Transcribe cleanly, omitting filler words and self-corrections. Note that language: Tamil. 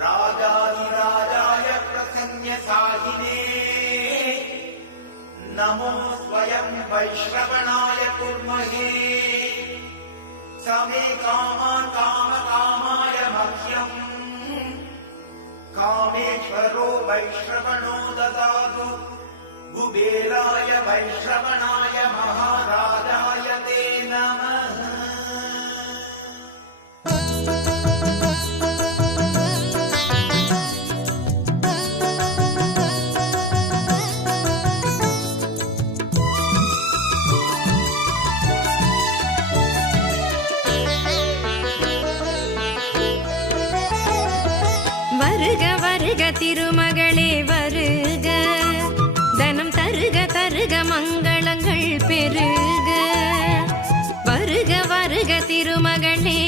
राजाधिराजाय प्रसन्नसाहिने नमो स्वयं वैश्रवणाय कुर्महे समे कामाय मह्यम् कामेश्वरो वैश्रवणो ददातु कुबेराय वैश्रवणाय महाराजाय ते नमः। வருக வருக திருமகளே வருக, தனம் தருக தருக மங்களங்கள் பெருக. வருக வருக திருமகளே